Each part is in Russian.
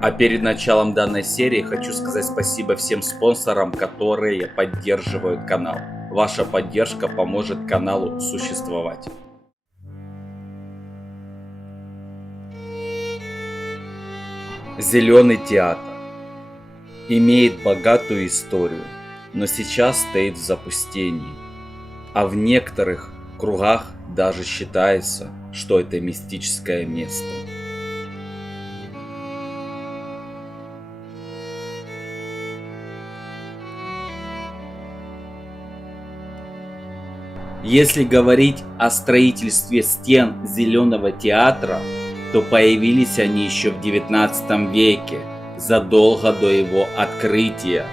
А перед началом данной серии хочу сказать спасибо всем спонсорам, которые поддерживают канал. Ваша поддержка поможет каналу существовать. Зеленый театр имеет богатую историю, но сейчас стоит в запустении. А в некоторых кругах даже считается, что это мистическое место. Если говорить о строительстве стен Зеленого театра, то появились они еще в XIX веке, задолго до его открытия.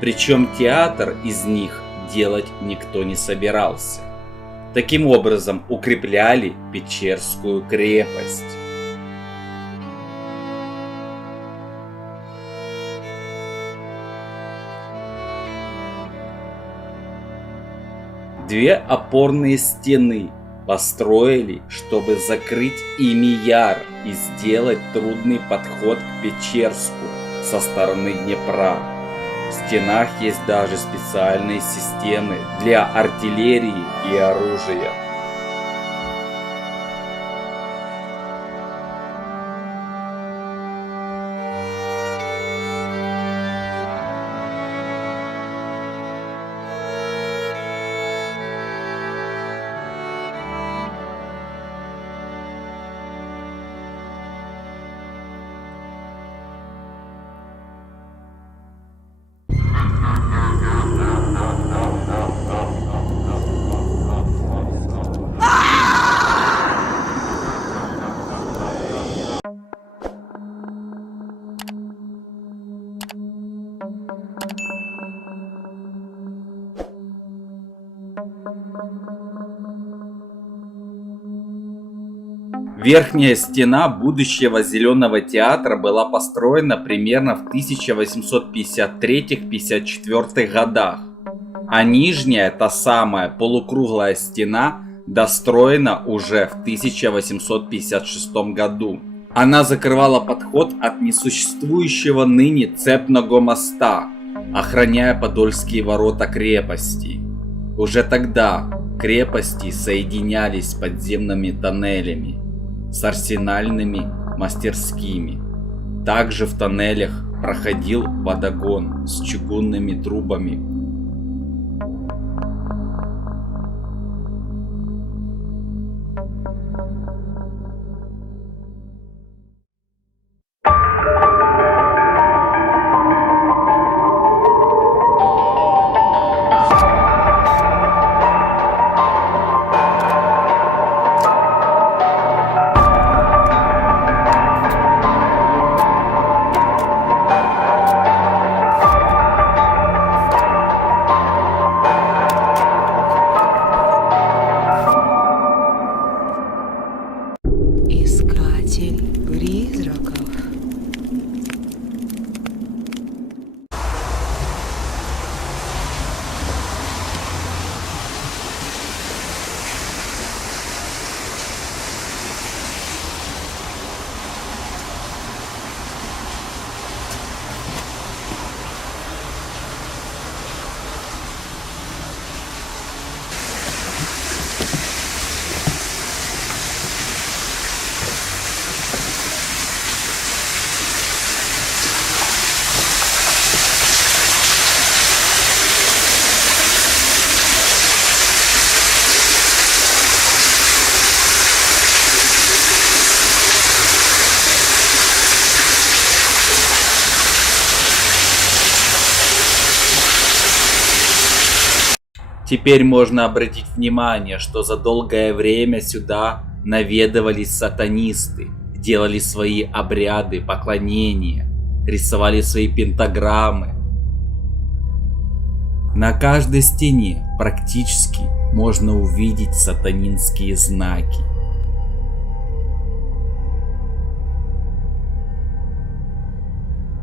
Причем театр из них делать никто не собирался. Таким образом укрепляли Печерскую крепость. Две опорные стены построили, чтобы закрыть ими Яр и сделать трудный подход к Печерску со стороны Днепра. В стенах есть даже специальные системы для артиллерии и оружия. Верхняя стена будущего Зеленого театра была построена примерно в 1853-54 годах, а нижняя, та самая полукруглая стена, достроена уже в 1856 году. Она закрывала подход от несуществующего ныне Цепного моста, охраняя Подольские ворота крепости. Уже тогда крепости соединялись с подземными тоннелями, с арсенальными мастерскими. Также в тоннелях проходил водогон с чугунными трубами. Искатель призраков. Теперь можно обратить внимание, что за долгое время сюда наведывались сатанисты, делали свои обряды, поклонения, рисовали свои пентаграммы. На каждой стене практически можно увидеть сатанинские знаки.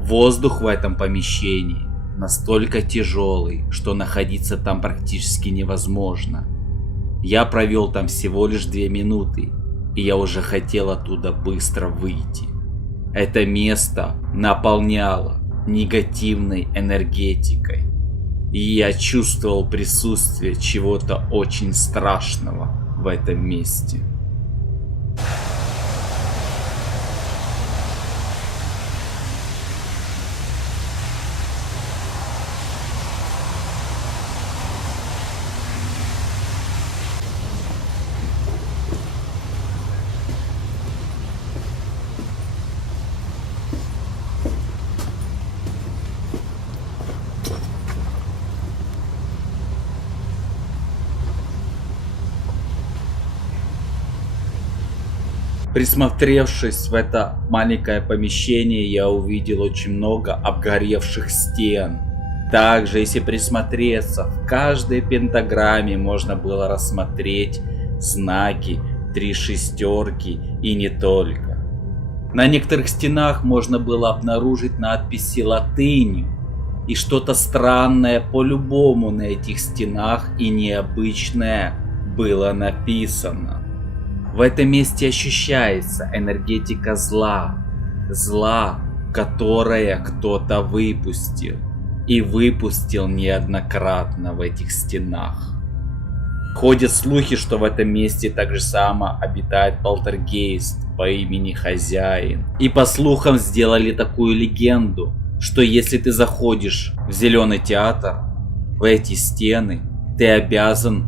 Воздух в этом помещении настолько тяжелый, что находиться там практически невозможно. Я провел там всего лишь 2 минуты, и я уже хотел оттуда быстро выйти. Это место наполняло негативной энергетикой. И я чувствовал присутствие чего-то очень страшного в этом месте. Присмотревшись в это маленькое помещение, я увидел очень много обгоревших стен. Также, если присмотреться, в каждой пентаграмме можно было рассмотреть знаки, 3 шестерки и не только. На некоторых стенах можно было обнаружить надписи латынью, и что-то странное по-любому на этих стенах и необычное было написано. В этом месте ощущается энергетика зла. Зла, которое кто-то выпустил. И выпустил неоднократно в этих стенах. Ходят слухи, что в этом месте так же само обитает полтергейст по имени Хозяин. И по слухам сделали такую легенду, что если ты заходишь в Зеленый театр, в эти стены, ты обязан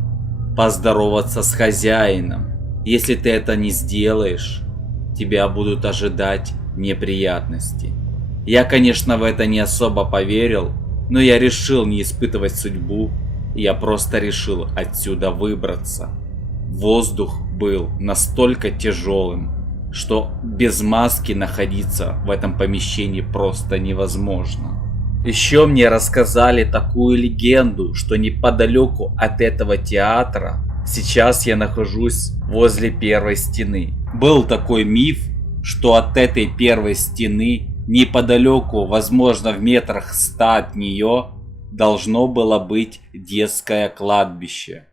поздороваться с хозяином. Если ты это не сделаешь, тебя будут ожидать неприятности. Я, конечно, в это не особо поверил, но я решил не испытывать судьбу, я просто решил отсюда выбраться. Воздух был настолько тяжелым, что без маски находиться в этом помещении просто невозможно. Еще мне рассказали такую легенду, что неподалеку от этого театра сейчас я нахожусь возле первой стены. Был такой миф, что от этой первой стены неподалеку, возможно в метрах 100 от нее, должно было быть детское кладбище.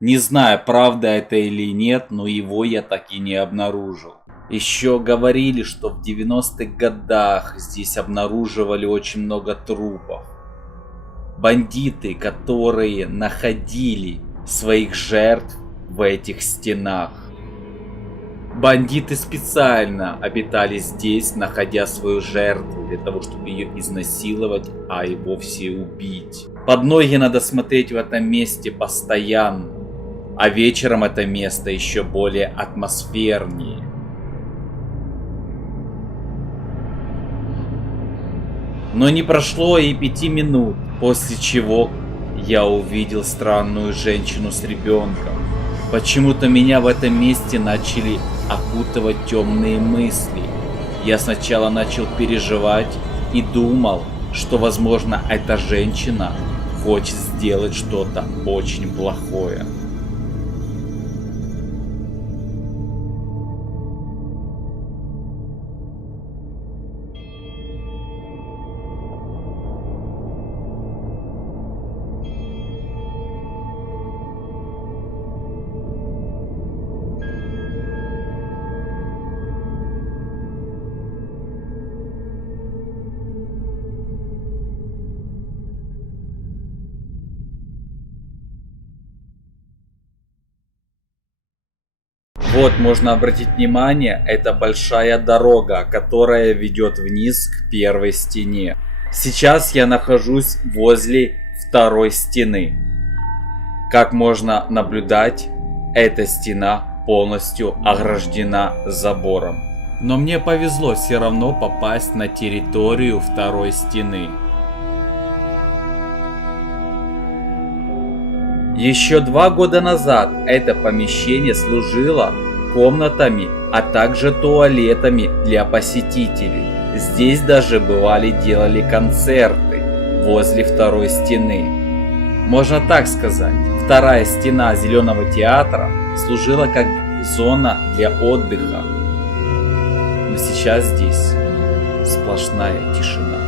Не знаю, правда это или нет, но его я так и не обнаружил. Еще говорили, что в 90-х годах здесь обнаруживали очень много трупов. Бандиты, которые находили своих жертв в этих стенах. Бандиты специально обитали здесь, находя свою жертву для того, чтобы ее изнасиловать, а и вовсе убить. Под ноги надо смотреть в этом месте постоянно, а вечером это место еще более атмосфернее. Но не прошло и 5 минут, после чего я увидел странную женщину с ребенком. Почему-то меня в этом месте начали окутывать темные мысли. Я сначала начал переживать и думал, что возможно эта женщина хочет сделать что-то очень плохое. Вот можно обратить внимание, это большая дорога, которая ведет вниз к первой стене. Сейчас я нахожусь возле второй стены. Как можно наблюдать, эта стена полностью ограждена забором. Но мне повезло все равно попасть на территорию второй стены. Еще 2 года назад это помещение служило комнатами, а также туалетами для посетителей. Здесь даже делали концерты возле второй стены. Можно так сказать, вторая стена Зеленого театра служила как зона для отдыха. Но сейчас здесь сплошная тишина.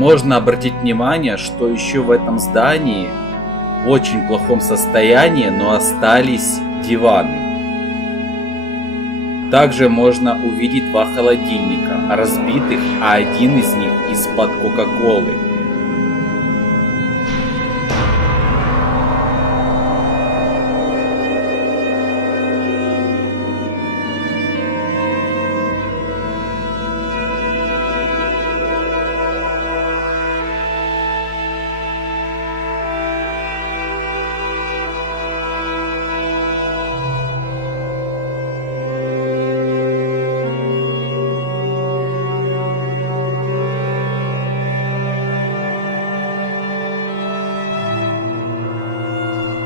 Можно обратить внимание, что еще в этом здании в очень плохом состоянии, но остались диваны. Также можно увидеть 2 холодильника, разбитых, а один из них из-под Кока-Колы.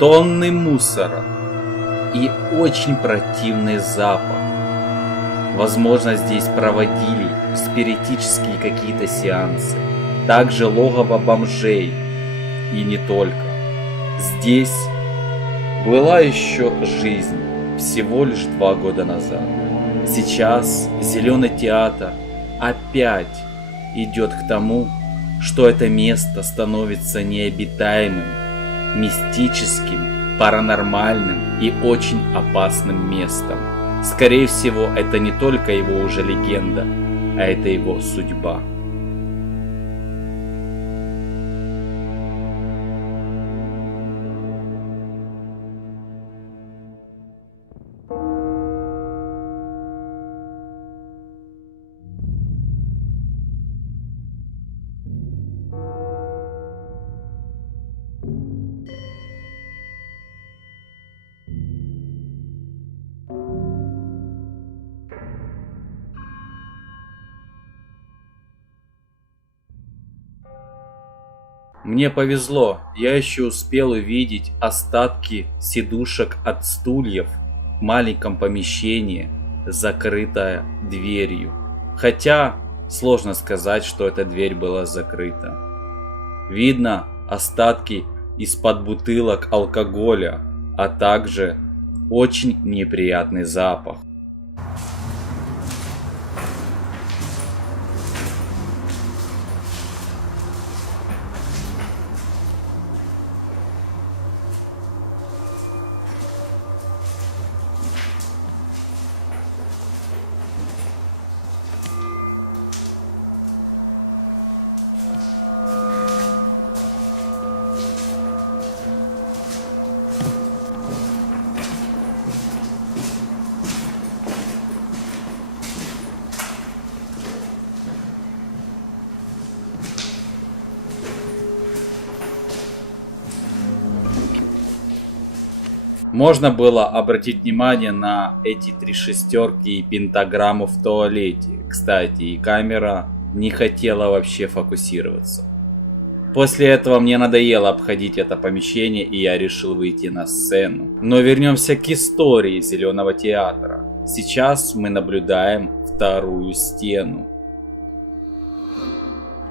Тонны мусора и очень противный запах. Возможно, здесь проводили спиритические какие-то сеансы. Также логово бомжей. И не только. Здесь была еще жизнь всего лишь 2 года назад. Сейчас Зеленый театр опять идет к тому, что это место становится необитаемым, мистическим, паранормальным и очень опасным местом. Скорее всего, это не только его уже легенда, а это его судьба. Мне повезло, я еще успел увидеть остатки сидушек от стульев в маленьком помещении, закрытое дверью. Хотя сложно сказать, что эта дверь была закрыта. Видно остатки из-под бутылок алкоголя, а также очень неприятный запах. Можно было обратить внимание на эти 3 шестерки и пентаграмму в туалете. Кстати, и камера не хотела вообще фокусироваться. После этого мне надоело обходить это помещение, и я решил выйти на сцену. Но вернемся к истории Зеленого театра. Сейчас мы наблюдаем вторую стену.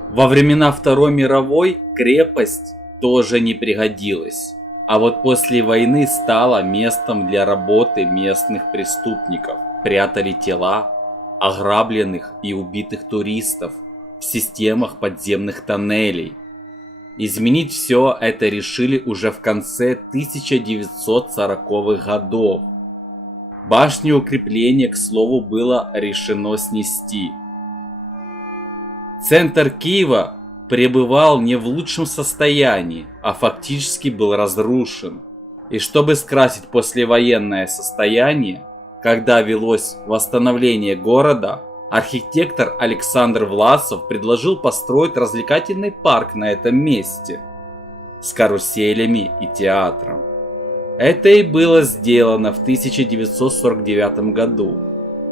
Во времена Второй мировой крепость тоже не пригодилась. А вот после войны стала местом для работы местных преступников. Прятали тела ограбленных и убитых туристов в системах подземных тоннелей. Изменить все это решили уже в конце 1940-х годов. Башню укрепления, к слову, было решено снести. Центр Киева пребывал не в лучшем состоянии, а фактически был разрушен. И чтобы скрасить послевоенное состояние, когда велось восстановление города, архитектор Александр Власов предложил построить развлекательный парк на этом месте с каруселями и театром. Это и было сделано в 1949 году.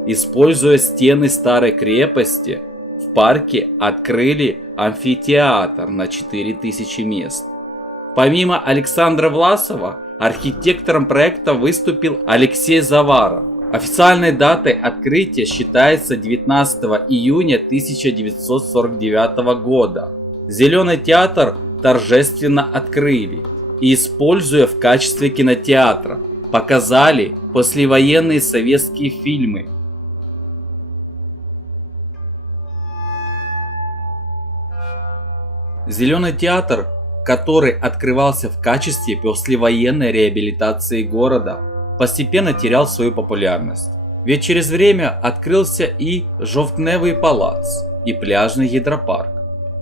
Используя стены старой крепости, в парке открыли амфитеатр на 4000 мест. Помимо Александра Власова, архитектором проекта выступил Алексей Заваров. Официальной датой открытия считается 19 июня 1949 года. Зеленый театр торжественно открыли и, используя в качестве кинотеатра, показали послевоенные советские фильмы. Зеленый театр, который открывался в качестве послевоенной реабилитации города, постепенно терял свою популярность. Ведь через время открылся и Жовтневый палац, и пляжный гидропарк,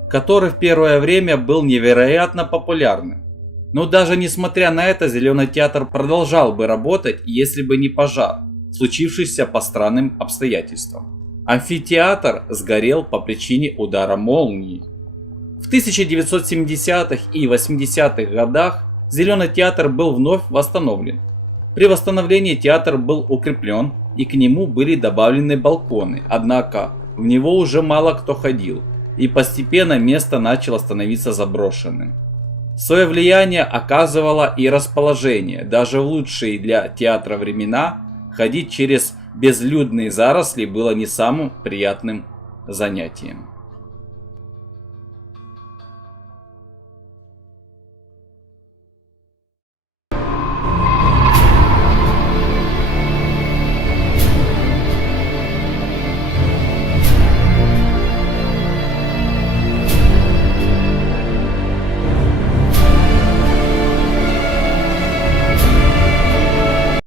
который в первое время был невероятно популярным. Но даже несмотря на это, Зеленый театр продолжал бы работать, если бы не пожар, случившийся по странным обстоятельствам. Амфитеатр сгорел по причине удара молнии. В 1970-х и 80-х годах Зеленый театр был вновь восстановлен. При восстановлении театр был укреплен, и к нему были добавлены балконы, однако в него уже мало кто ходил, и постепенно место начало становиться заброшенным. Свое влияние оказывало и расположение. Даже в лучшие для театра времена ходить через безлюдные заросли было не самым приятным занятием.